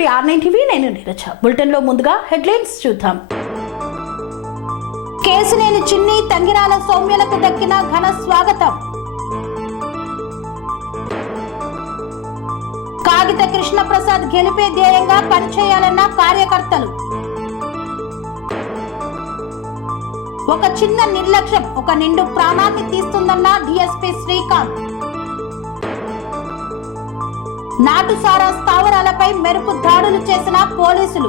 Welcome to R9 TV. నేను Neeraja. Bulletin లో ముందుగా హెడ్లైన్స్ చూద్దాం. కేసినేని చిన్ని, తంగిరాల సౌమ్యలకు దక్కిన ఘన స్వాగతం. కాగిత కృష్ణప్రసాద్ గెలిపే ధ్యేయంగా పనిచేయాలన్న కార్యకర్తలు. ఒక చిన్న నిర్లక్ష్యం ఒక నిండు ప్రాణాన్ని తీస్తుందన్న DSP శ్రీకాంత్. నాటుసారా స్థావరాలపై మెరుపు దాడులు చేసిన పోలీసులు.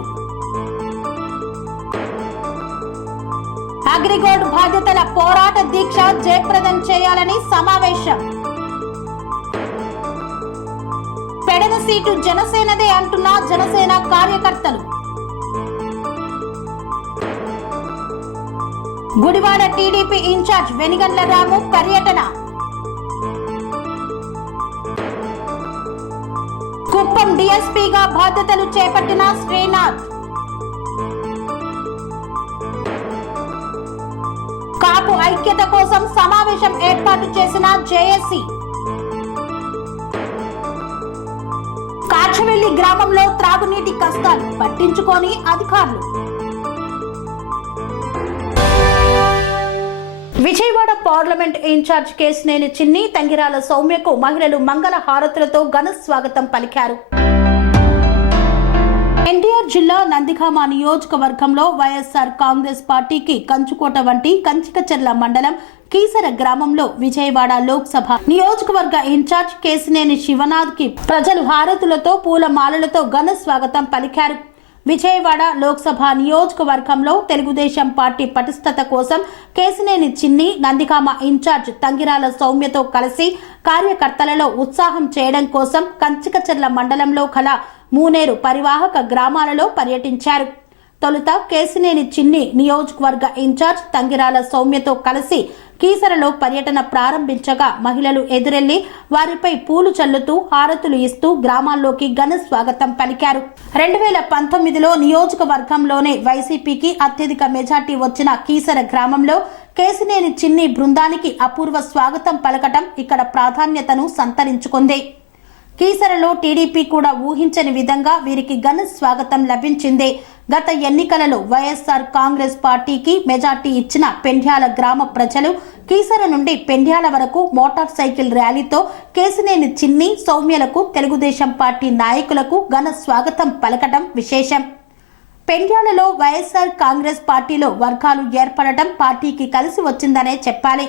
అగ్రిగోల్డ్ బాధ్యతల పోరాట దీక్ష జయప్రదం చేయాలని సమావేశం. పెడన సీటు జనసేనదే అంటున్న జనసేన కార్యకర్తలు. గుడివాడ TDP ఇన్ఛార్జ్ వెనిగండ్ల రాము పర్యటన. కుప్పం DSPగా బాధ్యతలు చేపట్టిన శ్రీనాథ్. కాపు ఐక్యత కోసం సమావేశం ఏర్పాటు చేసిన జేఏసీ. కాచవెల్లి గ్రామంలో త్రాగునీటి కష్టాలు పట్టించుకొని అధికారులు. విజయవాడ పార్లమెంట్ ఇన్ఛార్జ్ కేసినేని చిన్ని, తంగిరాల సౌమ్యకు మహిళలు మంగళ హారతులతో ఘన స్వాగతం పలికారు. ఎన్టీఆర్ జిల్లా నందిగామ నియోజకవర్గంలో వైఎస్ఆర్ కాంగ్రెస్ పార్టీకి కంచుకోట వంటి కంచికచెర్ల మండలం కీసర గ్రామంలో విజయవాడ లోక్సభ నియోజకవర్గ ఇన్ఛార్జ్ కేసినేని శివనాథ్ కి ప్రజలు హారతులతో పూలమాలలతో ఘన స్వాగతం పలికారు. విజయవాడ లోక్సభ నియోజకవర్గంలో తెలుగుదేశం పార్టీ పటిష్టత కోసం కేసినేని చిన్ని, నందిగామ ఇన్ఛార్జ్ తంగిరాల సౌమ్యతో కలిసి కార్యకర్తలలో ఉత్సాహం చేయడం కోసం కంచికచెర్ల మండలంలో కల మూనేరు పరివాహక గ్రామాలలో పర్యటించారు. తొలుత కేసినేని చిన్ని నియోజకవర్గ ఇన్ఛార్జ్ తంగిరాల సౌమ్యతో కలిసి కీసరలో పర్యటన ప్రారంభించగా మహిళలు ఎదురెళ్లి వారిపై పూలు చల్లుతూ హారతులు ఇస్తూ గ్రామాల్లోకి ఘన స్వాగతం పలికారు. 2019లో నియోజకవర్గంలోనే వైసీపీకి అత్యధిక మెజార్టీ వచ్చిన కీసర గ్రామంలో కేసినేని చిన్ని బృందానికి అపూర్వ స్వాగతం పలకటం ఇక్కడ ప్రాధాన్యతను సంతరించుకుంది. కీసరలో టీడీపీ కూడా ఊహించని విధంగా వీరికి ఘన స్వాగతం లభించింది. గత ఎన్నికలలో వైఎస్ఆర్ కాంగ్రెస్ పార్టీకి మెజార్టీ ఇచ్చిన పెండ్యాల గ్రామ ప్రజలు కీసర నుండి పెండ్యాల వరకు మోటార్ సైకిల్ ర్యాలీతో కేసినేని చిన్ని, సౌమ్యలకు తెలుగుదేశం పార్టీ నాయకులకు ఘన స్వాగతం పలకడం విశేషం. పెండ్యాలలో వైఎస్ఆర్ కాంగ్రెస్ పార్టీలో వర్గాలు ఏర్పడటం పార్టీకి కలిసి వచ్చిందనే చెప్పాలి.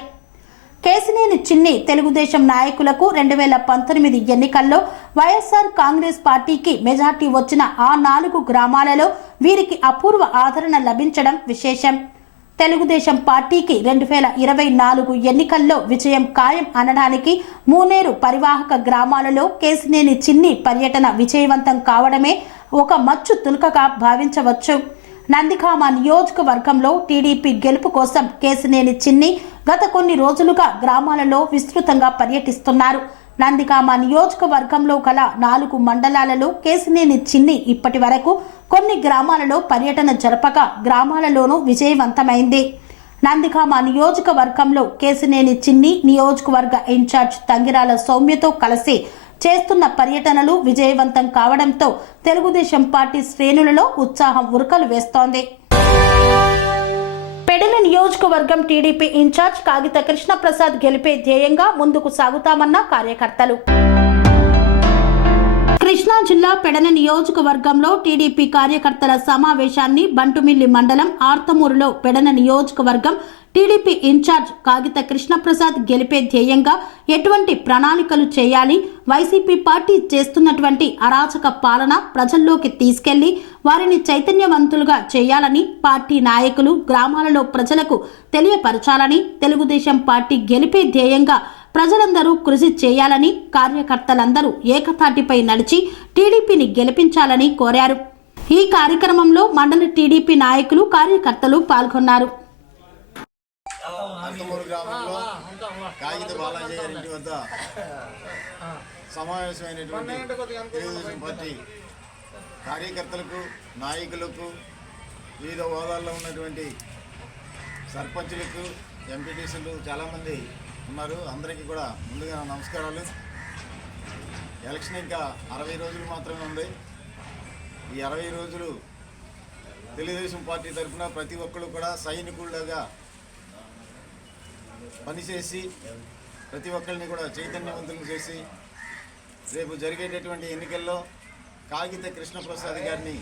కేసినేని చిన్ని తెలుగుదేశం నాయకులకు 2019 ఎన్నికల్లో వైఎస్ఆర్ కాంగ్రెస్ పార్టీకి మెజార్టీ వచ్చిన ఆ 4 గ్రామాలలో వీరికి అపూర్వ ఆదరణ లభించడం విశేషం. తెలుగుదేశం పార్టీకి 2024 ఎన్నికల్లో విజయం ఖాయం అనడానికి మూనేరు పరివాహక గ్రామాలలో కేసినేని చిన్ని పర్యటన విజయవంతం కావడమే ఒక మచ్చు తునకగా భావించవచ్చు. నందిగామ నియోజకవర్గంలో టీడీపీ గెలుపు కోసం కేసినేని చిన్ని గత కొన్ని రోజులుగా గ్రామాలలో విస్తృతంగా పర్యటిస్తున్నారు. నందిగామ నియోజకవర్గంలో గల 4 మండలాలలో కేసినేని చిన్ని ఇప్పటి వరకు కొన్ని గ్రామాలలో పర్యటన జరపగా గ్రామాలలోనూ విజయవంతమైంది. నందిగామ నియోజకవర్గంలో కేసినేని చిన్ని నియోజకవర్గ ఇన్ఛార్జ్ తంగిరాల సౌమ్యతో కలిసి చేస్తున్న పర్యటనలు విజయవంతం కావడంతో తెలుగుదేశం పార్టీ శ్రేణులలో ఉత్సాహం ఉరకలు వేస్తోంది. పెడన నియోజకవర్గం టీడీపీ ఇన్ఛార్జ్ కాగిత కృష్ణప్రసాద్ గెలిపే ధ్యేయంగా ముందుకు సాగుతామన్న కార్యకర్తలు. కృష్ణా జిల్లా పెడన నియోజకవర్గంలో టీడీపీ కార్యకర్తల సమావేశాన్ని బంటుమిల్లి మండలం ఆర్తమూరులో పెడన నియోజకవర్గం టీడీపీ ఇన్ఛార్జ్ కాగిత కృష్ణప్రసాద్ గెలిపే ధ్యేయంగా ఎటువంటి ప్రణాళికలు చేయాలి, వైసీపీ పార్టీ చేస్తున్నటువంటి అరాచక పాలన ప్రజల్లోకి తీసుకెళ్లి వారిని చైతన్యవంతులుగా చేయాలని పార్టీ నాయకులు గ్రామాలలో ప్రజలకు తెలియపరచాలని, తెలుగుదేశం పార్టీ గెలిపే ధ్యేయంగా ప్రజలందరూ కృషి చేయాలని, కార్యకర్తలందరూ ఏకతాటిపై నడిచి టీడీపీని గెలిపించాలని కోరారు. ఈ కార్యక్రమంలో మండల టీడీపీ నాయకులు, కార్యకర్తలు పాల్గొన్నారు. కాగిత బాలాజీ గారి ఇంటి వద్ద సమావేశమైనటువంటి తెలుగుదేశం పార్టీ కార్యకర్తలకు, నాయకులకు, వివిధ హోదాల్లో ఉన్నటువంటి సర్పంచులకు, ఎంపీటీసీలు చాలామంది ఉన్నారు. అందరికీ కూడా ముందుగా నమస్కారాలు. ఎలక్షన్ ఇంకా 60 రోజులు మాత్రమే ఉంది. ఈ 60 రోజులు తెలుగుదేశం పార్టీ తరఫున ప్రతి ఒక్కరు కూడా సైనికుల్లాగా పనిచేసి ప్రతి ఒక్కరిని కూడా చైతన్యవంతులను చేసి రేపు జరిగేటటువంటి ఎన్నికల్లో కాగిత కృష్ణప్రసాద్ గారిని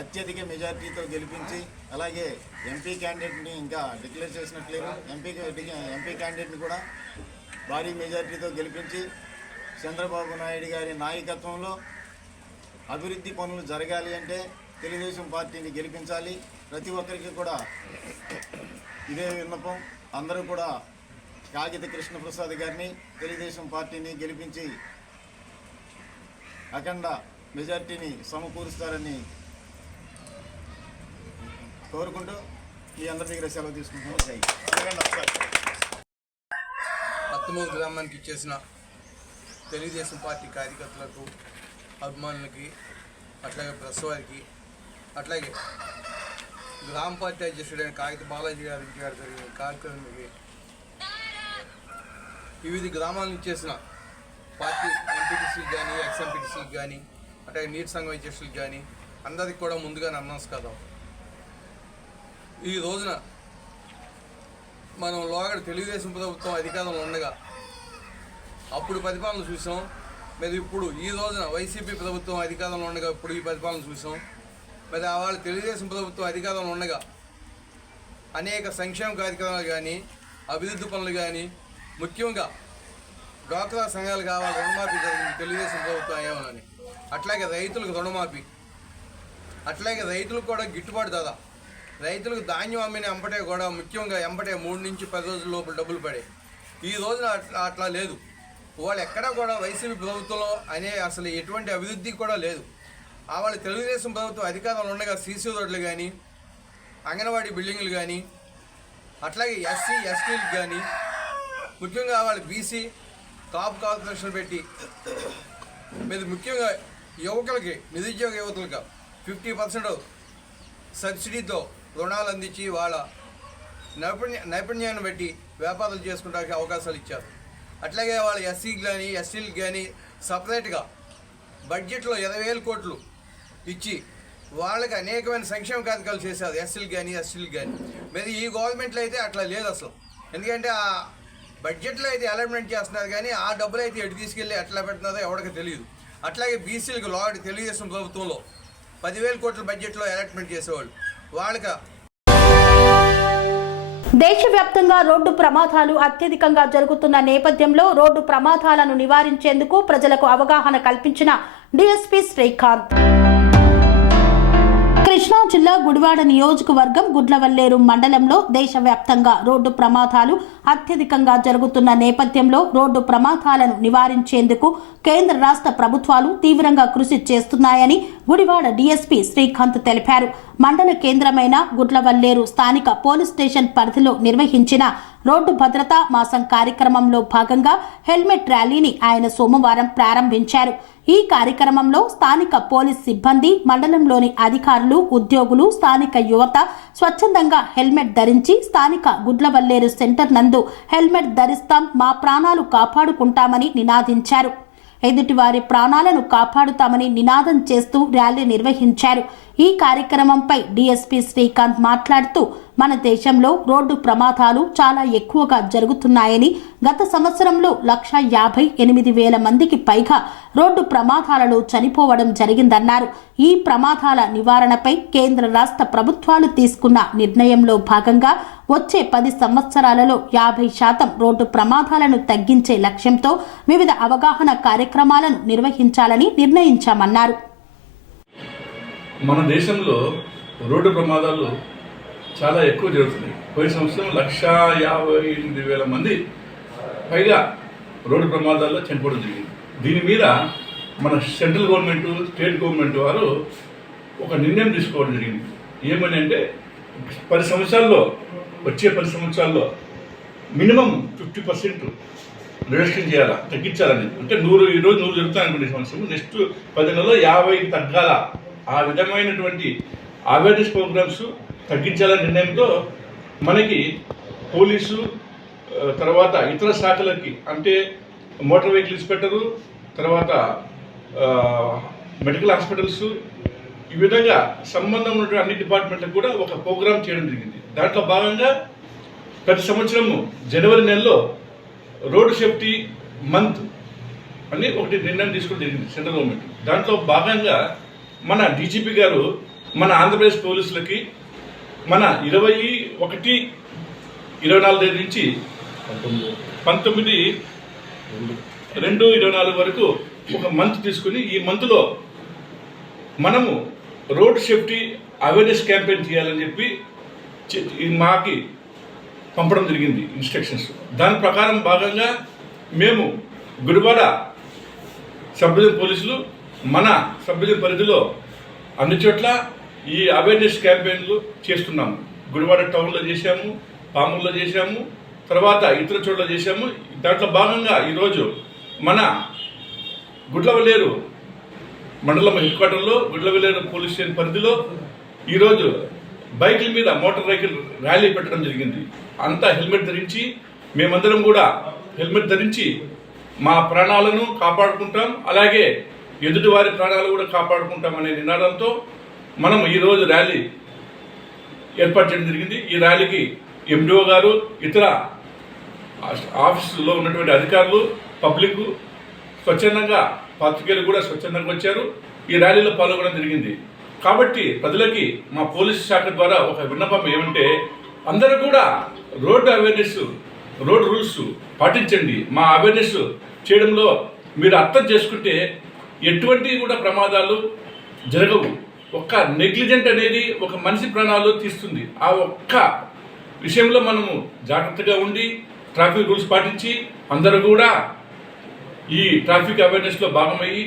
అత్యధిక మెజార్టీతో గెలిపించి, అలాగే ఎంపీ క్యాండిడేట్ని ఇంకా డిక్లేర్ చేసినట్లేరు, ఎంపీ క్యాండిడేట్ని కూడా భారీ మెజార్టీతో గెలిపించి చంద్రబాబు నాయుడు గారి నాయకత్వంలో అభివృద్ధి పనులు జరగాలి అంటే తెలుగుదేశం పార్టీని గెలిపించాలి. ప్రతి ఒక్కరికి కూడా ఇదే విన్నపం. అందరూ కూడా కాగిత కృష్ణప్రసాద్ గారిని, తెలుగుదేశం పార్టీని గెలిపించి అఖండ మెజార్టీని సమకూరుస్తారని కోరుకుంటూ మీ అందరి దగ్గర సెలవు తీసుకుంటున్నాం. అత్తమూరు గ్రామానికి ఇచ్చేసిన తెలుగుదేశం పార్టీ కార్యకర్తలకు, అభిమానులకి, అట్లాగే ప్రెస్ వారికి, అట్లాగే గ్రామ పార్టీ అధ్యక్షుడైన కాగిత బాలాజీ గారి జరిగిన కార్యక్రమానికి, వివిధ గ్రామాలను ఇచ్చేసిన పార్టీ ఎంపీటీసీలకు కానీ, ఎక్స్ఎంపీటీసీలకు కానీ, అట్లాగే నీటి సంఘం అధ్యక్షులకు కానీ అందరికీ కూడా ముందుగా నమస్కారం. ఈ రోజున మనం లోగడ తెలుగుదేశం ప్రభుత్వం అధికారంలో ఉండగా అప్పుడు పరిపాలన చూసాం. మరి ఇప్పుడు ఈ రోజున వైసీపీ ప్రభుత్వం అధికారంలో ఉండగా ఇప్పుడు ఈ పరిపాలన చూసాం. మరి వాళ్ళు తెలుగుదేశం ప్రభుత్వం అధికారంలో ఉండగా అనేక సంక్షేమ కార్యక్రమాలు కానీ, అభివృద్ధి పనులు కానీ, ముఖ్యంగా డ్వాక్రా సంఘాలు కావాలి రుణమాఫీ జరిగింది తెలుగుదేశం ప్రభుత్వం ఏమోనని. అట్లాగే రైతులకు రుణమాఫీ, అట్లాగే రైతులకు కూడా గిట్టుబాటు ధర, రైతులకు ధాన్యం అమ్మిన ఎంపటే కూడా ముఖ్యంగా ఎంపటే 3 నుంచి 10 రోజుల లోపల డబ్బులు పడే. ఈ రోజున అట్లా లేదు. వాళ్ళు ఎక్కడా కూడా వైసీపీ ప్రభుత్వంలో అసలు ఎటువంటి అభివృద్ధి కూడా లేదు. వాళ్ళు తెలుగుదేశం ప్రభుత్వం అధికారంలో ఉండగా సీసీ రోడ్లు కానీ, అంగన్వాడీ బిల్డింగులు కానీ, అట్లాగే ఎస్సీ ఎస్టీలకు కానీ, ముఖ్యంగా వాళ్ళు బీసీ కాపు కార్పొరేషన్ పెట్టి మీద ముఖ్యంగా యువకులకి, నిరుద్యోగ యువతులకు 50% సబ్సిడీతో రుణాలు అందించి వాళ్ళ నైపుణ్యాన్ని బట్టి వ్యాపారాలు చేసుకోవడానికి అవకాశాలు ఇచ్చారు. అట్లాగే వాళ్ళ ఎస్సీకి కానీ, ఎస్టీలకు కానీ సపరేట్గా బడ్జెట్లో 20,000 కోట్లు ఇచ్చి వాళ్ళకి అనేకమైన సంక్షేమ కార్యక్రమాలు చేశారు, ఎస్సీలకు కానీ, ఎస్టీలకు కానీ. మరి ఈ గవర్నమెంట్లో అయితే అట్లా లేదు అసలు. ఎందుకంటే ఆ బడ్జెట్లో అయితే అలాట్మెంట్ చేస్తున్నారు కానీ ఆ డబ్బులు అయితే ఎటు తీసుకెళ్ళి ఎట్లా పెడుతున్నారో ఎవరికి తెలియదు. అట్లాగే బీసీలకు లాడ్ తెలుగుదేశం ప్రభుత్వంలో 10,000 కోట్ల బడ్జెట్లో అలాట్మెంట్ చేసేవాళ్ళు. వాళ్ళకి దేశవ్యాప్తంగా రోడ్డు ప్రమాదాలు అత్యధికంగా జరుగుతున్న నేపథ్యంలో రోడ్డు ప్రమాదాలను నివారించేందుకు ప్రజలకు అవగాహన కల్పించిన డీఎస్పీ శ్రీకాంత్. కృష్ణా జిల్లా గుడివాడ నియోజకవర్గం గుడ్లవల్లేరు మండలంలో దేశవ్యాప్తంగా రోడ్డు ప్రమాదాలు అత్యధికంగా జరుగుతున్న నేపథ్యంలో రోడ్డు ప్రమాదాలను నివారించేందుకు కేంద్ర రాష్ట్ర ప్రభుత్వాలు తీవ్రంగా కృషి చేస్తున్నాయని గుడివాడ డీఎస్పీ శ్రీకాంత్ తెలిపారు. మండల కేంద్రమైన గుడ్లవల్లేరు స్థానిక పోలీస్ స్టేషన్ పరిధిలో నిర్వహించిన రోడ్డు భద్రతా మాసం కార్యక్రమంలో భాగంగా హెల్మెట్ ర్యాలీని ఆయన సోమవారం ప్రారంభించారు. ఈ కార్యక్రమంలో స్థానిక పోలీస్ సిబ్బంది, మండలంలోని అధికారులు, ఉద్యోగులు, స్థానిక యువత స్వచ్ఛందంగా హెల్మెట్ ధరించి స్థానిక గుడ్లవల్లేరు సెంటర్ నందు హెల్మెట్ ధరిస్తాం, మా ప్రాణాలు కాపాడుకుంటామని నినాదించారు. ఎదుటివారి ప్రాణాలను కాపాడుతామని నినాదం చేస్తూ ర్యాలీ నిర్వహించారు. ఈ కార్యక్రమంపై డీఎస్పీ శ్రీకాంత్ మాట్లాడుతూ మన దేశంలో రోడ్డు ప్రమాదాలు చాలా ఎక్కువగా జరుగుతున్నాయని, గత సంవత్సరంలో 158,000 మందికి పైగా రోడ్డు ప్రమాదాలలో చనిపోవడం జరిగిందన్నారు. ఈ ప్రమాదాల నివారణపై కేంద్ర రాష్ట్ర ప్రభుత్వాలు తీసుకున్న నిర్ణయంలో భాగంగా వచ్చే 10 సంవత్సరాలలో 50% రోడ్డు ప్రమాదాలను తగ్గించే లక్ష్యంతో వివిధ అవగాహన కార్యక్రమాలను నిర్వహించాలని నిర్ణయించామన్నారు. మన దేశంలో రోడ్డు ప్రమాదాలు చాలా ఎక్కువ జరుగుతున్నాయి. పోయిన సంవత్సరం 158,000 మంది పైగా రోడ్డు ప్రమాదాల్లో చనిపోవడం జరిగింది. దీని మీద మన సెంట్రల్ గవర్నమెంట్, స్టేట్ గవర్నమెంట్ వారు ఒక నిర్ణయం తీసుకోవడం జరిగింది. ఏమని అంటే 10 సంవత్సరాల్లో, వచ్చే 10 సంవత్సరాల్లో మినిమం 50% రిడక్షన్ చేయాలా, తగ్గించాలని. అంటే 100 ఈరోజు 100 జరుగుతాయి అనుకునే సంవత్సరం, నెక్స్ట్ 10 నెలల్లో 50 తగ్గాల. ఆ విధమైనటువంటి అవేర్నెస్ ప్రోగ్రామ్స్ తగ్గించాలనే నిర్ణయంతో మనకి పోలీసు, తర్వాత ఇతర శాఖలకి, అంటే మోటార్ వెహికల్ ఇన్స్పెక్టరు, తర్వాత మెడికల్ హాస్పిటల్స్, ఈ విధంగా సంబంధం ఉన్నటువంటి అన్ని డిపార్ట్మెంట్లకు కూడా ఒక ప్రోగ్రామ్ చేయడం జరిగింది. దాంట్లో భాగంగా ప్రతి సంవత్సరము జనవరి నెలలో రోడ్ సేఫ్టీ మంత్ అని ఒకటి నిర్ణయం తీసుకోవడం జరిగింది సెంట్రల్ గవర్నమెంట్. దాంట్లో భాగంగా మన డీజీపీ గారు మన ఆంధ్రప్రదేశ్ పోలీసులకి మన 21/24 నుంచి 19/2/24 వరకు ఒక మంత్ తీసుకుని ఈ మంత్లో మనము రోడ్ సేఫ్టీ అవేర్నెస్ క్యాంపెయిన్ చేయాలని చెప్పి మాకి పంపడం జరిగింది ఇన్స్ట్రక్షన్స్. దాని ప్రకారం భాగంగా మేము గుడివాడ సబ్ డివిజన్ పోలీసులు మన సబ్ డివిజన్ పరిధిలో అన్ని చోట్ల ఈ అవేర్నెస్ క్యాంపెయిన్లు చేస్తున్నాము. గుడివాడ టౌన్లో చేశాము, పామూరులో చేశాము, తర్వాత ఇతర చోట్ల చేశాము. దాంట్లో భాగంగా ఈరోజు మన గుడ్లవల్లేరు మండలం హెడ్ క్వార్టర్లో గుడ్లవల్లేరు పోలీస్ స్టేషన్ పరిధిలో ఈరోజు బైకుల మీద మోటార్ వెహికల్ ర్యాలీ పెట్టడం జరిగింది. అంతా హెల్మెట్ ధరించి, మేమందరం కూడా హెల్మెట్ ధరించి మా ప్రాణాలను కాపాడుకుంటాం, అలాగే ఎదుటి వారి ప్రాణాలు కూడా కాపాడుకుంటాం అనే నినాదంతో మనం ఈరోజు ర్యాలీ ఏర్పాటు చేయడం జరిగింది. ఈ ర్యాలీకి ఎండిఓ గారు, ఇతర ఆఫీసులో ఉన్నటువంటి అధికారులు, పబ్లిక్ స్వచ్ఛందంగా, పాత్రికేయులు కూడా స్వచ్ఛందంగా వచ్చారు. ఈ ర్యాలీలో పాల్గొనడం జరిగింది. కాబట్టి ప్రజలకి మా పోలీసు శాఖ ద్వారా ఒక విన్నపం ఏమంటే, అందరూ కూడా రోడ్ అవేర్నెస్, రోడ్ రూల్స్ పాటించండి. మా అవేర్నెస్ చేయడంలో మీరు అర్థం చేసుకుంటే ఎటువంటి కూడా ప్రమాదాలు జరగవు. ఒక్క నెగ్లిజెంట్ అనేది ఒక మనిషి ప్రాణాలు తీస్తుంది. ఆ ఒక్క విషయంలో మనము జాగ్రత్తగా ఉండి ట్రాఫిక్ రూల్స్ పాటించి అందరూ కూడా ఈ ట్రాఫిక్ అవేర్నెస్లో భాగమయ్యి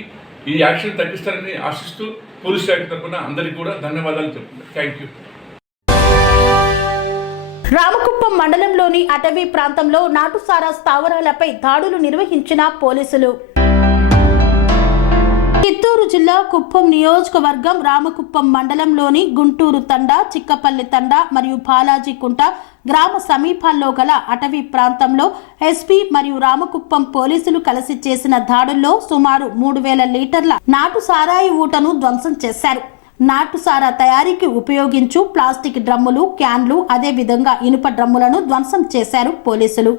ఈ యాక్షన్ తగ్గిస్తారని ఆశిస్తూ పోలీస్ శాఖ తరఫున అందరికీ కూడా ధన్యవాదాలు చెప్తున్నాను. Thank you. రామకుప్పం మండలంలోని అటవీ ప్రాంతంలో నాటుసారా స్థావరాలపై దాడులు నిర్వహించిన పోలీసులు. చిత్తూరు జిల్లా కుప్పం నియోజకవర్గం రామకుప్పం మండలంలోని గుంటూరు తండా, చిక్కపల్లి తండా మరియు బాలాజీకుంట గ్రామ సమీపాల్లో గల అటవీ ప్రాంతంలో ఎస్పీ మరియు రామకుప్పం పోలీసులు కలిసి చేసిన దాడుల్లో సుమారు 3000 లీటర్ల నాటు సారాయి ఊటను ధ్వంసం చేశారు. నాటుసారా తయారీకి ఉపయోగించు ప్లాస్టిక్ డ్రమ్ములు, క్యాన్లు, అదేవిధంగా ఇనుప డ్రమ్ములను ధ్వంసం చేశారు పోలీసులు.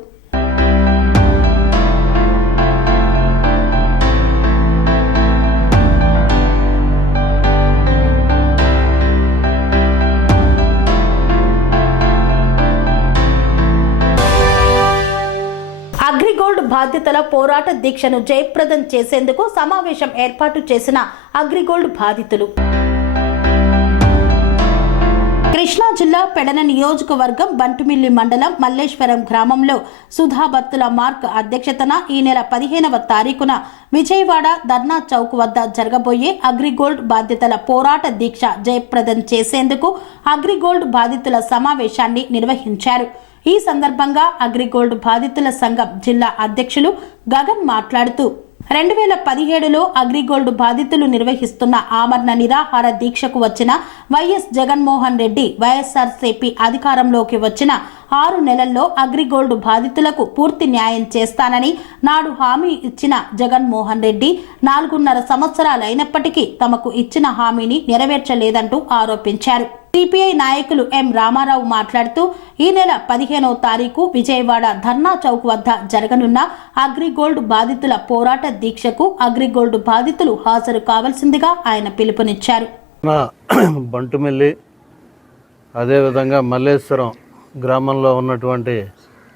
అగ్రిగోల్డ్ బాధితుల పోరాట దీక్షను జయప్రదం చేసేందుకు సమావేశం ఏర్పాటు చేసిన అగ్రిగోల్డ్ బాధితులు. కృష్ణా జిల్లా పెడన నియోజకవర్గం బంటుమిల్లి మండలం మల్లేశ్వరం గ్రామంలో సుధాబత్తుల మార్క్ అధ్యక్షతన ఈ నెల 15వ తారీఖున విజయవాడ ధర్నా చౌక్ వద్ద జరగబోయే అగ్రిగోల్డ్ బాధితుల పోరాట దీక్ష జయప్రదం చేసేందుకు అగ్రిగోల్డ్ బాధితుల సమావేశాన్ని నిర్వహించారు. ఈ సందర్భంగా అగ్రిగోల్డ్ బాధితుల సంఘం జిల్లా అధ్యక్షులు గగన్ మాట్లాడుతూ 2017లో అగ్రిగోల్డ్ బాధితులు నిర్వహిస్తున్న ఆమరణ నిరాహార దీక్షకు వచ్చిన వైఎస్ జగన్మోహన్ రెడ్డి వైఎస్ఆర్సీపీ అధికారంలోకి వచ్చిన 6 నెలల్లో అగ్రిగోల్డ్ బాధితులకు పూర్తి న్యాయం చేస్తానని నాడు హామీ ఇచ్చిన జగన్మోహన్ రెడ్డి 4.5 సంవత్సరాలైనప్పటికీ తమకు ఇచ్చిన హామీని నెరవేర్చలేదంటూ ఆరోపించారు. సిపిఐ నాయకులు ఎం రామారావు మాట్లాడుతూ ఈ నెల 15వ తారీఖు విజయవాడ ధర్నా చౌక్ వద్ద జరగనున్న అగ్రిగోల్డ్ బాధితుల పోరాట దీక్షకు అగ్రిగోల్డ్ బాధితులు హాజరు కావాల్సిందిగా ఆయన పిలుపునిచ్చారు. బంటుమిల్లి అదేవిధంగా మల్లేశ్వరం గ్రామంలో ఉన్నటువంటి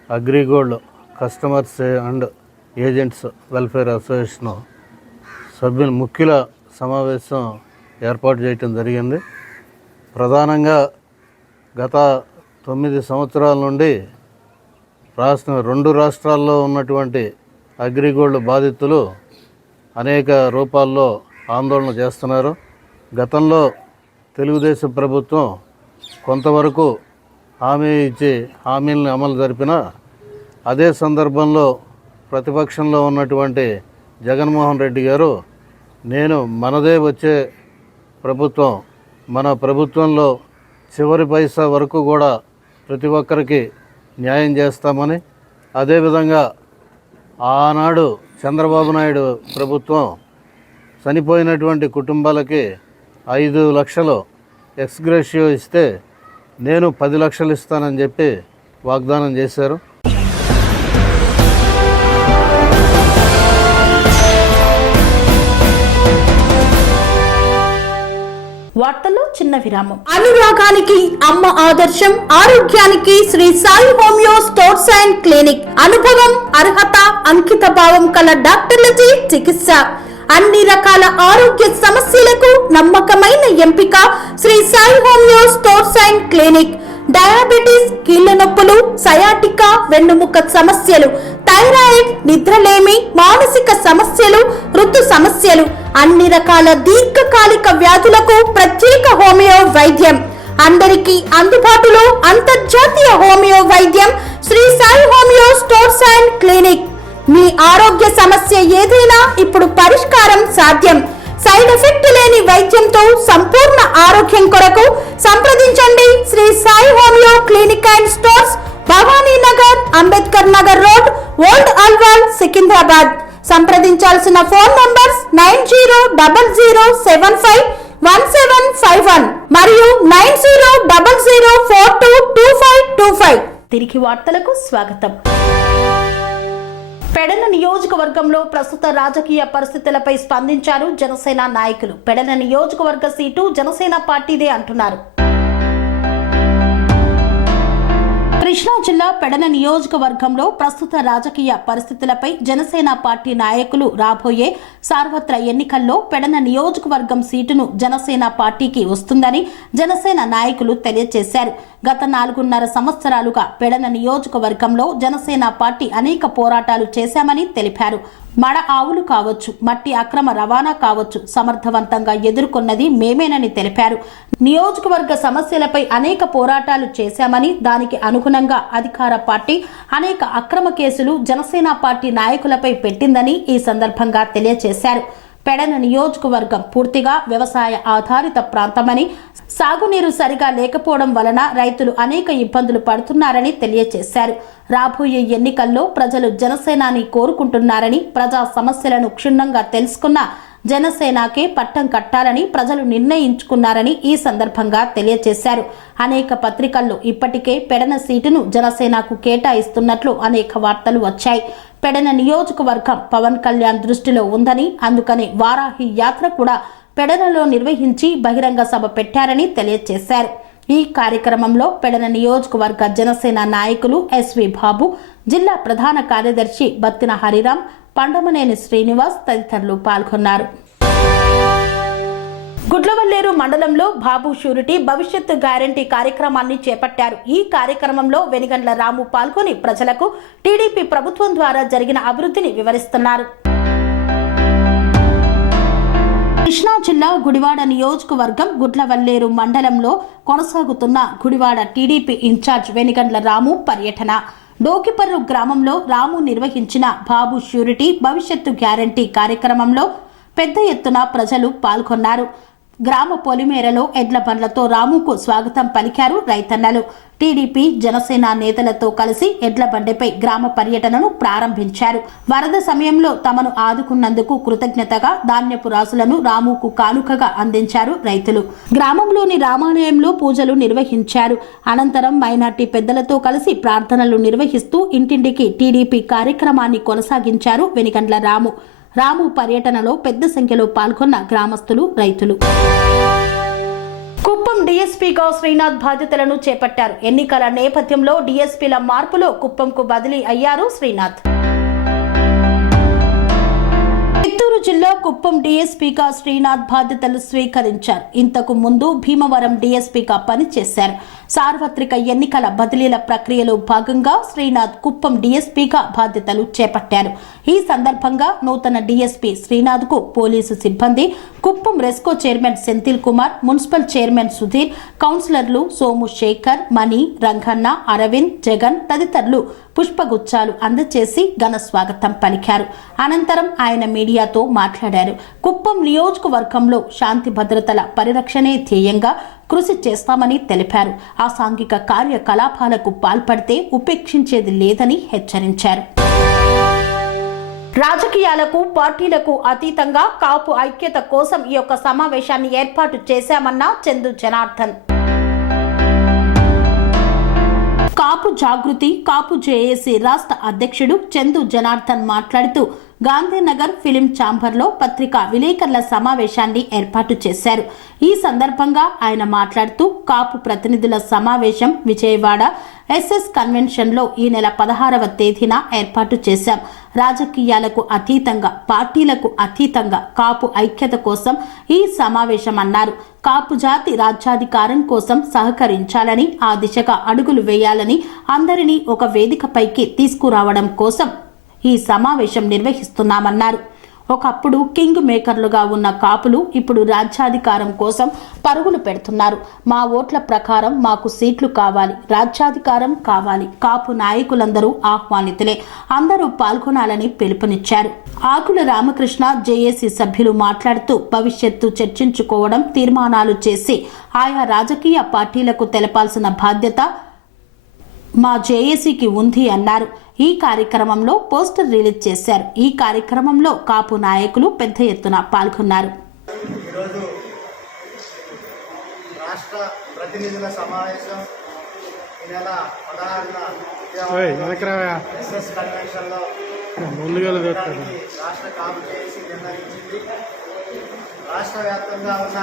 AgriGold customers and agents welfare association సభ్యుల ముఖ్యుల సమావేశం ఏర్పాటు చేయటం జరిగింది. ప్రధానంగా గత 9 సంవత్సరాల నుండి రెండు రాష్ట్రాల్లో ఉన్నటువంటి అగ్రిగోల్డ్ బాధితులు అనేక రూపాల్లో ఆందోళన చేస్తున్నారు. గతంలో తెలుగుదేశం ప్రభుత్వం కొంతవరకు హామీ ఇచ్చి హామీలను అమలు జరిపినా అదే సందర్భంలో ప్రతిపక్షంలో ఉన్నటువంటి జగన్మోహన్ రెడ్డి గారు నేను మనదే వచ్చే ప్రభుత్వం, మన ప్రభుత్వంలో చివరి పైసా వరకు కూడా ప్రతి ఒక్కరికి న్యాయం చేస్తామని, అదేవిధంగా ఆనాడు చంద్రబాబు నాయుడు ప్రభుత్వం చనిపోయినటువంటి కుటుంబాలకి 5 లక్షలు ఎక్స్గ్రేషియో ఇస్తే నేను 10 లక్షలు ఇస్తానని చెప్పి వాగ్దానం చేశారు. వార్తల్లో చిన్న విరామం. అనురాగానికి అమ్మ ఆదర్శం, ఆరోగ్యానికి Shri Sai homeo stores and clinic. అనుభవం, అర్హత, అంకిత భావం కల డాక్టర్లచే చికిత్స. అన్ని రకాల ఆరోగ్య సమస్యలకు నమ్మకమైన ఎంపిక Shri Sai homeo stores and clinic. Diabetes, కీళ్ల నొప్పులు, సయాటికా, వెన్నుముక సమస్యలు, థైరాయిడ్, నిద్రలేమి, మానసిక సమస్యలు, ఋతు సమస్యలు, అన్ని రకాల దీర్ఘకాలిక వ్యాధులకు ప్రత్యేక హోమియో వైద్యం. అందరికీ అందుబాటులో అంతర్జాతీయ హోమియో వైద్యం Shri Sai homeo stores and clinic. మీ ఆరోగ్య సమస్య ఏదైనా ఇప్పుడు పరిష్కారం సాధ్యం. సైడ్ ఎఫెక్ట్ లేని వైద్యంతో సంపూర్ణ ఆరోగ్యం కొరకు సంప్రదించండి Shri Sai homeo clinic and stores, Bhavani Nagar, Ambedkar Nagar road, old Alwal, Secunderabad. సంప్రదించాల్సిన ఫోన్ నంబర్స్ 9000751751 మరియు 9000422525. తిరిగి వార్తలకు స్వాగతం. పెడన నియోజకవర్గంలో ప్రస్తుత రాజకీయ పరిస్థితులపై స్పందించారు జనసేన నాయకులు. పెడన నియోజకవర్గ సీటు జనసేన పార్టీదే అంటున్నారు. కృష్ణా జిల్లా పెడన నియోజకవర్గంలో ప్రస్తుత రాజకీయ పరిస్థితులపై జనసేన పార్టీ నాయకులు రాబోయే సార్వత్రిక ఎన్నికల్లో పెడన నియోజకవర్గం సీటును జనసేన పార్టీకి వస్తుందని జనసేన నాయకులు తెలియజేశారు. గత 4.5 సంవత్సరాలుగా పెడన నియోజకవర్గంలో జనసేన పార్టీ అనేక పోరాటాలు చేశామని తెలిపారు. మడ ఆవులు కావచ్చు, మట్టి అక్రమ రవాణా కావచ్చు, సమర్థవంతంగా ఎదుర్కొన్నది మేమేనని తెలిపారు. నియోజకవర్గ సమస్యలపై అనేక పోరాటాలు చేశామని, దానికి అనుగుణంగా అధికార పార్టీ అనేక అక్రమ కేసులు జనసేన పార్టీ నాయకులపై పెట్టిందని ఈ సందర్భంగా తెలియజేశారు. పెడన నియోజకవర్గం పూర్తిగా వ్యవసాయ ఆధారిత ప్రాంతమని, సాగునీరు సరిగా లేకపోవడం వలన రైతులు అనేక ఇబ్బందులు పడుతున్నారని తెలియజేశారు. రాబోయే ఎన్నికల్లో ప్రజలు జనసేనాని కోరుకుంటున్నారని, ప్రజా సమస్యలను క్షుణ్ణంగా తెలుసుకున్న జనసేనకే పట్టం కట్టాలని ప్రజలు నిర్ణయించుకున్నారని ఈ సందర్భంగా తెలియజేశారు. అనేక పత్రికల్లో ఇప్పటికే పెడన సీటును జనసేనకు కేటాయిస్తున్నట్లు అనేక వార్తలు వచ్చాయి. పెడన నియోజకవర్గం పవన్ కళ్యాణ్ దృష్టిలో ఉందని, అందుకని వారాహి యాత్ర కూడా పెడనలో నిర్వహించి బహిరంగ సభ పెట్టారని తెలియజేశారు. ఈ కార్యక్రమంలో పెడన నియోజకవర్గ జనసేన నాయకులు ఎస్వి బాబు, జిల్లా ప్రధాన కార్యదర్శి బత్తిన హరిరాం, పండమనేని శ్రీనివాస్ తదితరులు పాల్గొన్నారు. గుడ్లవల్లేరు మండలంలో బాబు షూరిటీ భవిష్యత్తు గ్యారంటీ కార్యక్రమాన్ని చేపట్టారు. ఈ కార్యక్రమంలో వెనిగండ్ల రాము పాల్గొని ప్రజలకు టీడీపీ ప్రభుత్వం ద్వారా జరిగిన అభివృద్ధిని వివరిస్తున్నారు. కృష్ణా జిల్లా గుడివాడ నియోజకవర్గం గుడ్లవల్లేరు మండలంలో కొనసాగుతున్న గుడివాడ టీడీపీ ఇన్ఛార్జ్ వెనిగండ్ల రాము పర్యటన. డోకిపర్రు గ్రామంలో రాము నిర్వహించిన బాబు షూరిటీ భవిష్యత్తు గ్యారంటీ కార్యక్రమంలో పెద్ద ఎత్తున ప్రజలు పాల్గొన్నారు. గ్రామ పొలిమేరలో ఎడ్ల బండ్లతో రాముకు స్వాగతం పలికారు రైతన్నలు. టీడీపీ జనసేన నేతలతో కలిసి ఎడ్ల బండిపై గ్రామ పర్యటనను ప్రారంభించారు. వరద సమయంలో తమను ఆదుకున్నందుకు కృతజ్ఞతగా ధాన్యపు రాసులను రాముకు కానుకగా అందించారు రైతులు. గ్రామంలోని రామాలయంలో పూజలు నిర్వహించారు. అనంతరం మైనార్టీ పెద్దలతో కలిసి ప్రార్థనలు నిర్వహిస్తూ ఇంటింటికి టీడీపీ కార్యక్రమాన్ని కొనసాగించారు వెనిగండ్ల రాము. రాము పర్యటనలో పెద్ద సంఖ్యలో పాల్గొన్న గ్రామస్తులు, రైతులు. కుప్పం డీఎస్పీగా శ్రీనాథ్ బాధ్యతలను చేపట్టారు. ఎన్నికల నేపథ్యంలో డీఎస్పీల మార్పులో కుప్పంకు బదిలీ అయ్యారు శ్రీనాథ్. చిత్తూరు జిల్లా కుప్పం డీఎస్పీగా శ్రీనాథ్ బాధ్యతలు స్వీకరించారు. ఇంతకు ముందు భీమవరం డీఎస్పీగా పనిచేశారు. సార్వత్రిక ఎన్నికల బదిలీల ప్రక్రియలో భాగంగా శ్రీనాథ్ కుప్పం డీఎస్పీగా బాధ్యతలు చేపట్టారు. ఈ సందర్భంగా నూతన డీఎస్పీ శ్రీనాథ్ కు పోలీసు సిబ్బంది, Kuppam RESCO chairman Senthil Kumar, municipal chairman Sudhir, కౌన్సిలర్లు సోము శేఖర్, మణి, రంగన్న, అరవింద్, జగన్ తదితరులు పుష్పగుచ్చాలు అందజేసి ఘన స్వాగతం పలికారు. అనంతరం ఆయన మీడియాతో మాట్లాడారు. కుప్పం నియోజకవర్గంలో శాంతి భద్రతల పరిరక్షణే ధ్యేయంగా కృషి చేస్తామని తెలిపారు. అసాంఘిక కార్యకలాపాలకు పాల్పడితే ఉపేక్షించేది లేదని హెచ్చరించారు. రాజకీయాలకు పార్టీలకు అతీతంగా కాపు ఐక్యత కోసం ఈ యొక్క సమావేశాన్ని ఏర్పాటు చేశామన్న చందు జనార్దన్. కాపు జాగృతి కాపు జేఏసీ రాష్ట్ర అధ్యక్షుడు చందు జనార్దన్ మాట్లాడుతూ గాంధీనగర్ ఫిలిం ఛాంబర్లో పత్రికా విలేకరుల సమావేశాన్ని ఏర్పాటు చేశారు. ఈ సందర్భంగా ఆయన మాట్లాడుతూ కాపు ప్రతినిధుల సమావేశం విజయవాడ ఎస్ఎస్ కన్వెన్షన్లో ఈ నెల 16వ తేదీన ఏర్పాటు చేశాం. రాజకీయాలకు అతీతంగా పార్టీలకు అతీతంగా కాపు ఐక్యత కోసం ఈ సమావేశం అన్నారు. కాపు జాతి రాజ్యాధికారం కోసం సహకరించాలని, ఆ దిశగా అడుగులు వేయాలని, అందరినీ ఒక వేదికపైకి తీసుకురావడం కోసం ఈ సమావేశం నిర్వహిస్తున్నామన్నారు. ఒకప్పుడు కింగ్ మేకర్లుగా ఉన్న కాపులు ఇప్పుడు రాజ్యాధికారం కోసం పరుగులు పెడుతున్నారు. మా ఓట్ల ప్రకారం మాకు సీట్లు కావాలి, రాజ్యాధికారం కావాలి. కాపు నాయకులందరూ ఆహ్వానితులే, అందరూ పాల్గొనాలని పిలుపునిచ్చారు. ఆకుల రామకృష్ణ జేఏసీ సభ్యులు మాట్లాడుతూ భవిష్యత్తు చర్చించుకోవడం, తీర్మానాలు చేసి ఆయా రాజకీయ పార్టీలకు తెలపాల్సిన బాధ్యత మా జేఏసీకి ఉంది అన్నారు. ఈ కార్యక్రమంలో పోస్టర్ రిలీజ్ చేశారు. ఈ కార్యక్రమంలో కాపు నాయకులు పెద్ద ఎత్తున పాల్గొన్నారు. ఈరోజు రాష్ట్ర ప్రతినిధుల సమావేశం ఈ నెల 16న ఎస్ఎస్ కన్వెన్షన్లో రాష్ట్ర కాపు చేసి నిర్ణయించింది. రాష్ట్ర వ్యాప్తంగా ఉన్న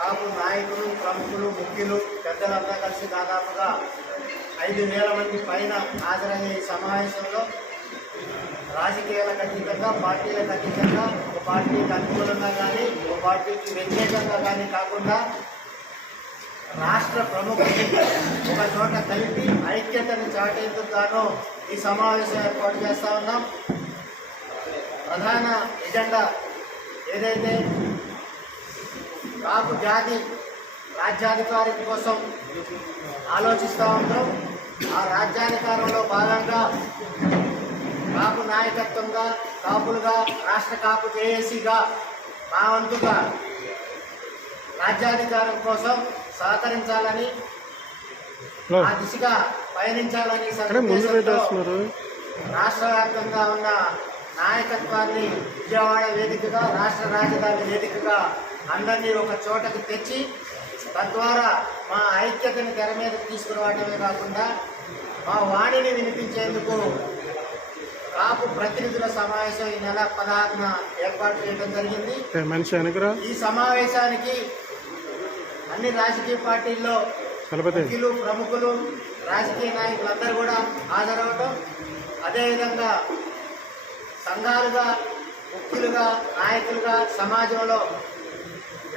కాపు నాయకులు, ప్రముఖులు, ముఖ్యులు, పెద్దలంతా కలిసి దాదాపుగా 5,000 మంది పైన హాజరయ్యే ఈ సమావేశంలో రాజకీయాలకు అతీతంగా, పార్టీలకు అతీతంగా, ఒక పార్టీకి అనుకూలంగా కానీ ఒక పార్టీకి వ్యతిరేకంగా కానీ కాకుండా రాష్ట్ర ప్రముఖులు ఒక చోట కలిపి ఐక్యతను చాటేందుకు గాను ఈ సమావేశం ఏర్పాటు చేస్తూ ఉన్నాం. ప్రధాన ఎజెండా ఏదైతే కాపు జాతి రాజ్యాధికారం కోసం ఆలోచిస్తూ ఉందో ఆ రాజ్యాధికారంలో భాగంగా కాపు నాయకత్వంగా, కాపులుగా, రాష్ట్ర కాపు జేఏసీగా మా వంతుగా రాజ్యాధికారం కోసం సహకరించాలని, ఆ దిశగా పయనించాలని రాష్ట్ర వ్యాప్తంగా ఉన్న నాయకత్వాన్ని విజయవాడ వేదికగా, రాష్ట్ర రాజధాని వేదికగా అందరినీ ఒక చోటకు తెచ్చి తద్వారా మా ఐక్యతను తెర మీద తీసుకురావడమే కాకుండా మా వాణిని వినిపించేందుకు కాపు ప్రతినిధుల సమావేశం ఈ నెల 16న ఏర్పాటు చేయడం జరిగింది. ఈ సమావేశానికి అన్ని రాజకీయ పార్టీల్లో ముఖ్యులు, ప్రముఖులు, రాజకీయ నాయకులందరూ కూడా హాజరవడం, అదేవిధంగా సంఘాలుగా, ముఖ్యులుగా, నాయకులుగా సమాజంలో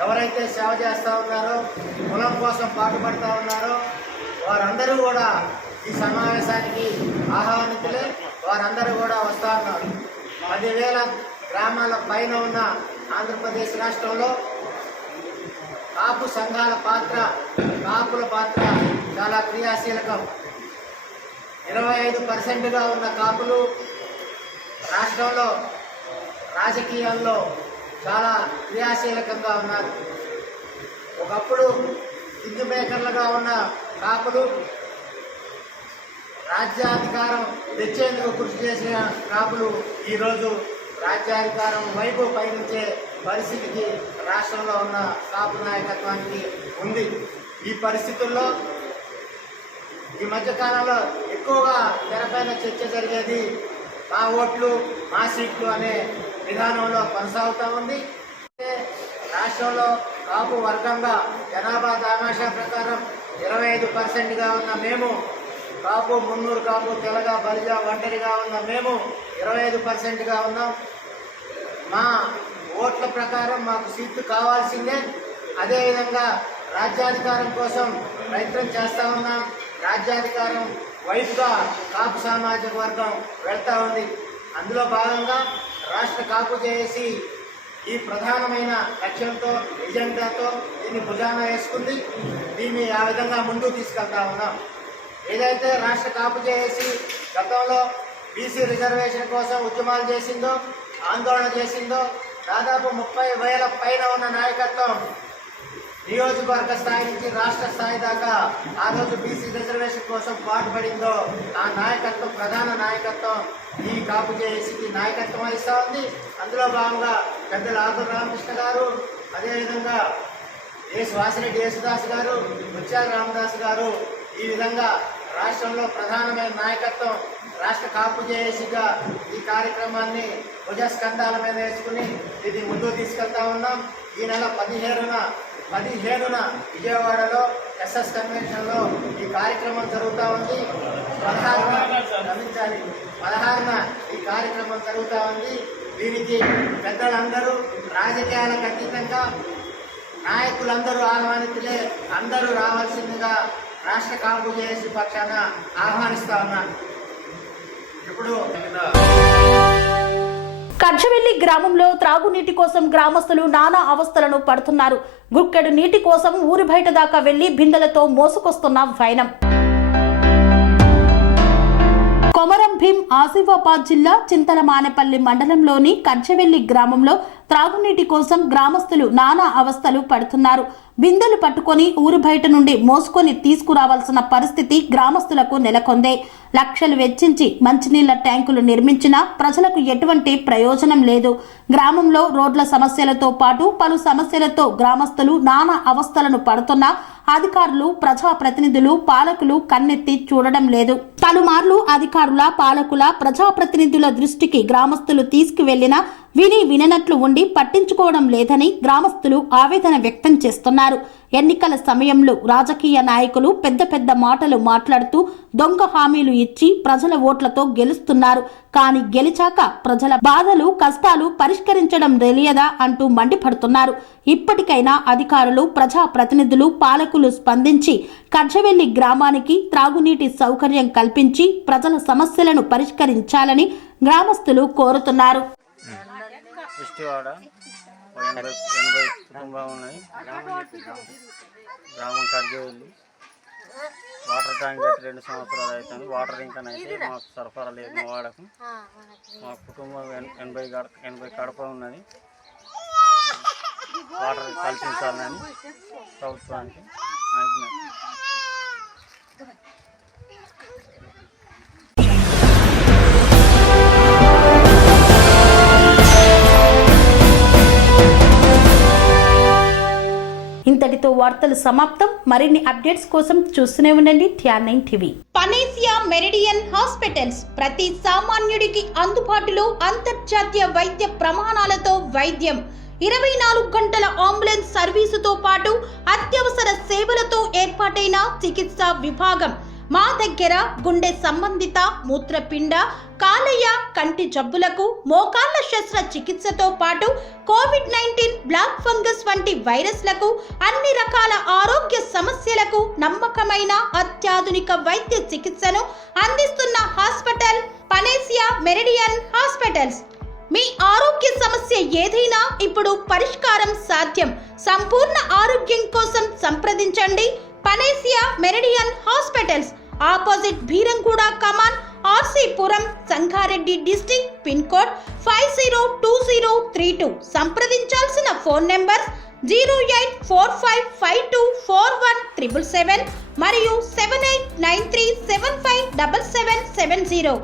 ఎవరైతే సేవ చేస్తూ ఉన్నారో, కులం కోసం పాటుపడుతూ ఉన్నారో వారందరూ కూడా ఈ సమావేశానికి ఆహ్వానితులే. వారందరూ కూడా వస్తూ ఉన్నారు. 10,000 గ్రామాల పైన ఉన్న ఆంధ్రప్రదేశ్ రాష్ట్రంలో కాపు సంఘాల పాత్ర, కాపుల పాత్ర చాలా క్రియాశీలకం. 25% ఉన్న కాపులు రాష్ట్రంలో రాజకీయాల్లో చాలా క్రియాశీలకంగా ఉన్నారు. ఒకప్పుడు కింగ్ మేకర్లుగా ఉన్న కాపులు రాజ్యాధికారం తెచ్చేందుకు కృషి చేసిన కాపులు ఈరోజు రాజ్యాధికారం వైపు పయనించే పరిస్థితికి రాష్ట్రంలో ఉన్న కాపు నాయకత్వానికి ఉంది. ఈ పరిస్థితుల్లో ఈ మధ్యకాలంలో ఎక్కువగా తెరపైన చర్చ జరిగేది మా ఓట్లు మా సీట్లు అనే విధానంలో కొనసాగుతూ ఉంది. రాష్ట్రంలో కాపు వర్గంగా జనాభా దామాషా ప్రకారం 25%గా ఉన్న మేము, కాపు, మున్నూరు కాపు, తెలగ, బలిజ, ఒంటరిగా ఉన్న మేము 25%గా ఉన్నాం. మా ఓట్ల ప్రకారం మాకు సీట్లు కావాల్సిందే. అదేవిధంగా రాజ్యాధికారం కోసం ప్రయత్నం చేస్తూ ఉన్నాం. రాజ్యాధికారం వైపుగా కాపు సామాజిక వర్గం వెళ్తూ ఉంది. అందులో భాగంగా రాష్ట్ర కాపు జేఏసీ ఈ ప్రధానమైన లక్ష్యంతో, ఎజెండాతో దీన్ని భుజాన వేసుకుంది. దీన్ని ఆ విధంగా ముందుకు తీసుకెళ్తా ఉన్నాం. ఏదైతే రాష్ట్ర కాపు జేఏసీ గతంలో బీసీ రిజర్వేషన్ కోసం ఉద్యమాలు చేసిందో, ఆందోళన చేసిందో, దాదాపు 30,000 పైన ఉన్న నాయకత్వం నియోజకవర్గ స్థాయి నుంచి రాష్ట్ర స్థాయి దాకా ఆ రోజు బీసీ రిజర్వేషన్ కోసం పాటుపడిందో ఆ నాయకత్వం, ప్రధాన నాయకత్వం ఈ కాపు జేఏసీకి నాయకత్వం వహిస్తూ ఉంది. అందులో భాగంగా పెద్దలు ఆకుల రామకృష్ణ గారు, అదేవిధంగా వాసిరెడ్డి యేసుదాస్ గారు, ముత్యాల రామదాస్ గారు ఈ విధంగా రాష్ట్రంలో ప్రధానమైన నాయకత్వం, రాష్ట్ర కాపు జేఏసీగా ఈ కార్యక్రమాన్ని భుజస్కంధాల మీద వేసుకుని ఇది ముందుకు తీసుకెళ్తా ఉన్నాం. ఈ నెల 17న విజయవాడలో ఎస్ఎస్ కన్వెన్షన్లో ఈ కార్యక్రమం జరుగుతూ ఉంది. 16న ఈ కార్యక్రమం జరుగుతూ ఉంది. దీనికి పెద్దలందరూ రాజకీయాలకు అతీతంగా నాయకులందరూ ఆహ్వానితులే, అందరూ రావాల్సిందిగా రాష్ట్ర కాపు జేఏసీ పక్షాన ఆహ్వానిస్తా ఉన్నాను. ఇప్పుడు కర్జవెల్లి గ్రామంలో త్రాగునీటి కోసం గ్రామస్తులు నానా అవస్థలను పడుతున్నారు. గుక్కెడు నీటి కోసం ఊరి బయట దాకా వెళ్లి బిందెలతో మోసుకొస్తున్న వైనం. కొమరం భీం ఆసిఫాబాద్ జిల్లా చింతలమానేపల్లి మండలంలోని కర్జవెల్లి గ్రామంలో త్రాగునీటి కోసం గ్రామస్తులు నానా అవస్థలు పడుతున్నారు. బిందెలు పట్టుకొని ఊరు బయట నుండి మోసుకొని తీసుకురావాల్సిన పరిస్థితి గ్రామస్తులకు నెలకొందే. లక్షలు వెచ్చించి మంచినీళ్ల ట్యాంకులు నిర్మించినా ప్రజలకు ఎటువంటి ప్రయోజనం లేదు. గ్రామంలో రోడ్ల సమస్యలతో పాటు పలు సమస్యలతో గ్రామస్తులు నానా అవస్థలను పడుతున్నా అధికారులు, ప్రజాప్రతినిధులు, పాలకులు కన్నెత్తి చూడడం లేదు. పలుమార్లు అధికారుల, పాలకుల, ప్రజాప్రతినిధుల దృష్టికి గ్రామస్తులు తీసుకువెళ్లినా విననట్లు ఉండి పట్టించుకోవడం లేదని గ్రామస్తులు ఆవేదన వ్యక్తం చేస్తున్నారు. ఎన్నికల సమయంలో రాజకీయ నాయకులు పెద్ద పెద్ద మాటలు మాట్లాడుతూ దొంగ హామీలు ఇచ్చి ప్రజల ఓట్లతో గెలుస్తున్నారు. కానీ గెలిచాక ప్రజల బాధలు, కష్టాలు పరిష్కరించడం తెలియదా అంటూ మండిపడుతున్నారు. ఇప్పటికైనా అధికారులు, ప్రజాప్రతినిధులు, పాలకులు స్పందించి కర్జవెల్లి గ్రామానికి త్రాగునీటి సౌకర్యం కల్పించి ప్రజల సమస్యలను పరిష్కరించాలని గ్రామస్తులు కోరుతున్నారు. ఇష్టివాడ 80 కుటుంబాలు ఉన్నాయి. గ్రామం కర్జవెల్లి. వాటర్ ట్యాంక్ పెట్టి 2 సంవత్సరాలు అవుతుంది. వాటర్ ఇంకానైతే మాకు సరఫరా లేదు. మా వాడకు మా కుటుంబం 80 కడప ఉన్నది. వాటర్ కల్పించాలని ప్రభుత్వానికి ఇంతటితో వార్తలు సమాప్తం. మరిన్ని అప్డేట్స్ కోసం చూస్తూనే ఉండండి TR9 TV. Panacea Meridian hospitals ప్రతి సామాన్యుడికి అందుబాటులో అంతర్జాతీయ వైద్య ప్రమాణాలతో వైద్యం, 24 గంటల అంబులెన్స్ సర్వీసుతో పాటు అత్యవసర సేవలతో ఏర్పాటైన చికిత్సా విభాగం. మా దగ్గర గుండె సంబంధిత, మూత్రపిండ, కాలేయ, కంటి జబ్బులకు, మోకాళ్ల శస్త్ర చికిత్సతో పాటు COVID-19, బ్లాక్ ఫంగస్ వంటి వైరస్లకు, అన్ని రకాల ఆరోగ్య సమస్యలకు నమ్మకమైన అత్యాధునిక వైద్య చికిత్సను అందిస్తున్న హాస్పిటల్ పనేసియా మెరిడియన్ హాస్పిటల్స్. మీ ఆరోగ్య సమస్య ఏదైనా ఇప్పుడు పరిష్కారం సాధ్యం. సంపూర్ణ ఆరోగ్యం కోసం సంప్రదించండి Panacea Meridian hospitals. Opposite Bheeramguda కమాన్, RC Puram, Sangareddy district. Pin code 502032. సంప్రదించాల్సిన ఫోన్ నెంబర్ 0845524177 మరియు 7893757770.